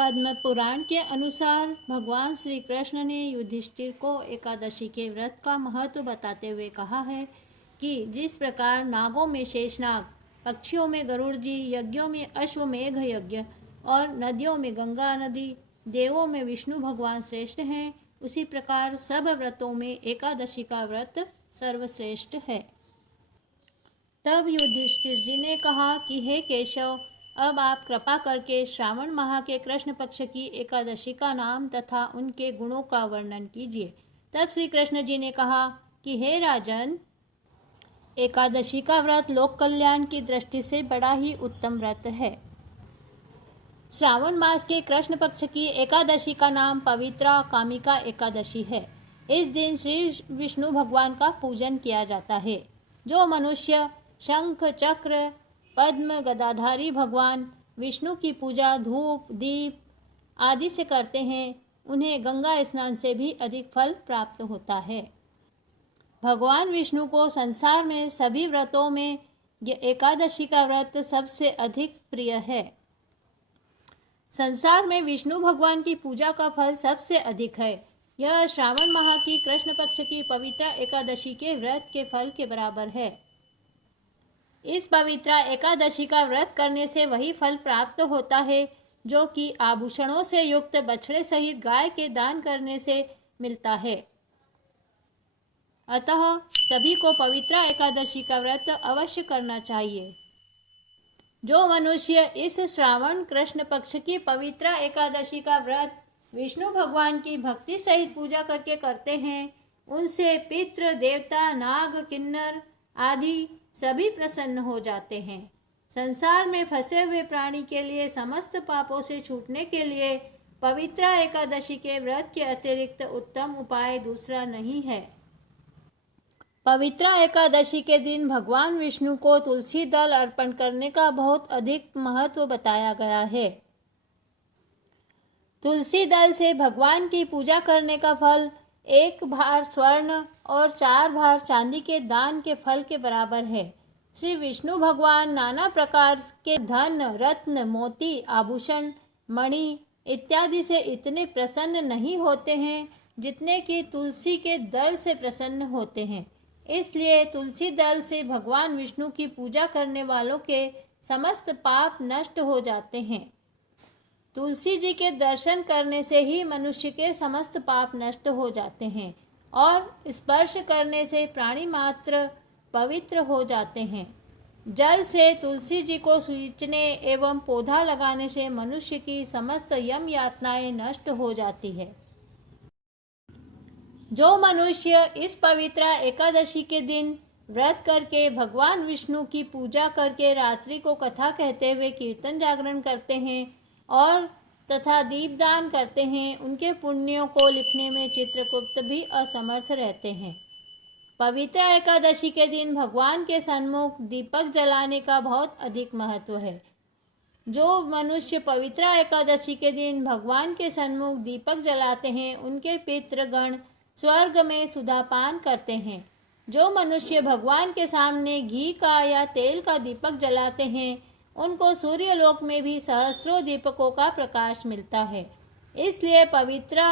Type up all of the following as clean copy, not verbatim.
पद्म पुराण के अनुसार भगवान श्री कृष्ण ने युधिष्ठिर को एकादशी के व्रत का महत्व बताते हुए कहा है कि जिस प्रकार नागों में शेषनाग, पक्षियों में गरुड़ जी, यज्ञों में अश्वमेघ यज्ञ और नदियों में गंगा नदी, देवों में विष्णु भगवान श्रेष्ठ हैं, उसी प्रकार सब व्रतों में एकादशी का व्रत सर्वश्रेष्ठ है। तब युधिष्ठिर जी ने कहा कि हे केशव, अब आप कृपा करके श्रावण माह के कृष्ण पक्ष की एकादशी का नाम तथा उनके गुणों का वर्णन कीजिए। तब श्री कृष्ण जी ने कहा कि हे राजन, एकादशी का व्रत लोक कल्याण की दृष्टि से बड़ा ही उत्तम व्रत है। श्रावण मास के कृष्ण पक्ष की एकादशी का नाम पवित्रा कामिका एकादशी है। इस दिन श्री विष्णु भगवान का पूजन किया जाता है। जो मनुष्य शंख, चक्र, पद्म, गदाधारी भगवान विष्णु की पूजा धूप, दीप आदि से करते हैं, उन्हें गंगा स्नान से भी अधिक फल प्राप्त होता है। भगवान विष्णु को संसार में सभी व्रतों में ये एकादशी का व्रत सबसे अधिक प्रिय है। संसार में विष्णु भगवान की पूजा का फल सबसे अधिक है। यह श्रावण माह की कृष्ण पक्ष की पवित्र एकादशी के व्रत के फल के बराबर है। इस पवित्र एकादशी का व्रत करने से वही फल प्राप्त होता है जो कि आभूषणों से युक्त बछड़े सहित गाय के दान करने से मिलता है। अतः सभी को पवित्र एकादशी का व्रत अवश्य करना चाहिए। जो मनुष्य इस श्रावण कृष्ण पक्ष की पवित्र एकादशी का व्रत विष्णु भगवान की भक्ति सहित पूजा करके करते हैं, उनसे पितृ, देवता, नाग, किन्नर आदि सभी प्रसन्न हो जाते हैं। संसार में फंसे हुए प्राणी के लिए समस्त पापों से छूटने के लिए पवित्र एकादशी के व्रत के अतिरिक्त उत्तम उपाय दूसरा नहीं है। पवित्र एकादशी के दिन भगवान विष्णु को तुलसी दल अर्पण करने का बहुत अधिक महत्व बताया गया है। तुलसी दल से भगवान की पूजा करने का फल 1 भार स्वर्ण और 4 भार चांदी के दान के फल के बराबर है। श्री विष्णु भगवान नाना प्रकार के धन, रत्न, मोती, आभूषण, मणि इत्यादि से इतने प्रसन्न नहीं होते हैं जितने कि तुलसी के दल से प्रसन्न होते हैं। इसलिए तुलसी दल से भगवान विष्णु की पूजा करने वालों के समस्त पाप नष्ट हो जाते हैं। तुलसी जी के दर्शन करने से ही मनुष्य के समस्त पाप नष्ट हो जाते हैं और स्पर्श करने से प्राणी मात्र पवित्र हो जाते हैं। जल से तुलसी जी को सींचने एवं पौधा लगाने से मनुष्य की समस्त यम यातनाएं नष्ट हो जाती है। जो मनुष्य इस पवित्र एकादशी के दिन व्रत करके भगवान विष्णु की पूजा करके रात्रि को कथा कहते हुए कीर्तन जागरण करते हैं और तथा दीपदान करते हैं, उनके पुण्यों को लिखने में चित्रगुप्त भी असमर्थ रहते हैं। पवित्र एकादशी के दिन भगवान के सन्मुख दीपक जलाने का बहुत अधिक महत्व है। जो मनुष्य पवित्र एकादशी के दिन भगवान के सन्मुख दीपक जलाते हैं, उनके पितृगण स्वर्ग में सुधापान करते हैं। जो मनुष्य भगवान के सामने घी का या तेल का दीपक जलाते हैं, उनको सूर्यलोक में भी सहस्त्रों दीपकों का प्रकाश मिलता है। इसलिए पवित्र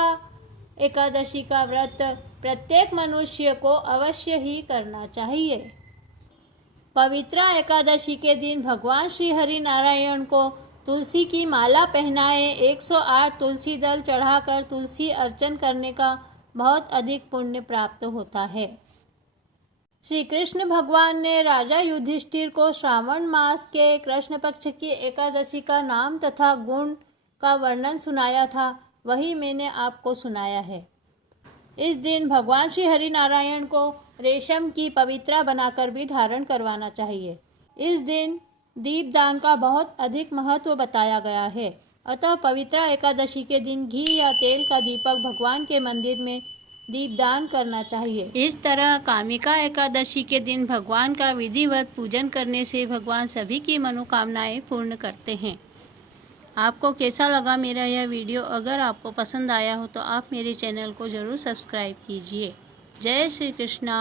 एकादशी का व्रत प्रत्येक मनुष्य को अवश्य ही करना चाहिए। पवित्र एकादशी के दिन भगवान श्री हरि नारायण को तुलसी की माला पहनाए 108 तुलसी दल चढ़ाकर तुलसी अर्चन करने का बहुत अधिक पुण्य प्राप्त होता है। श्री कृष्ण भगवान ने राजा युधिष्ठिर को श्रावण मास के कृष्ण पक्ष की एकादशी का नाम तथा गुण का वर्णन सुनाया था, वही मैंने आपको सुनाया है। इस दिन भगवान श्री हरि नारायण को रेशम की पवित्रा बनाकर भी धारण करवाना चाहिए। इस दिन दीपदान का बहुत अधिक महत्व बताया गया है। अतः पवित्र एकादशी के दिन घी या तेल का दीपक भगवान के मंदिर में दीपदान करना चाहिए। इस तरह कामिका एकादशी के दिन भगवान का विधिवत पूजन करने से भगवान सभी की मनोकामनाएं पूर्ण करते हैं। आपको कैसा लगा मेरा यह वीडियो? अगर आपको पसंद आया हो तो आप मेरे चैनल को ज़रूर सब्सक्राइब कीजिए। जय श्री कृष्णा।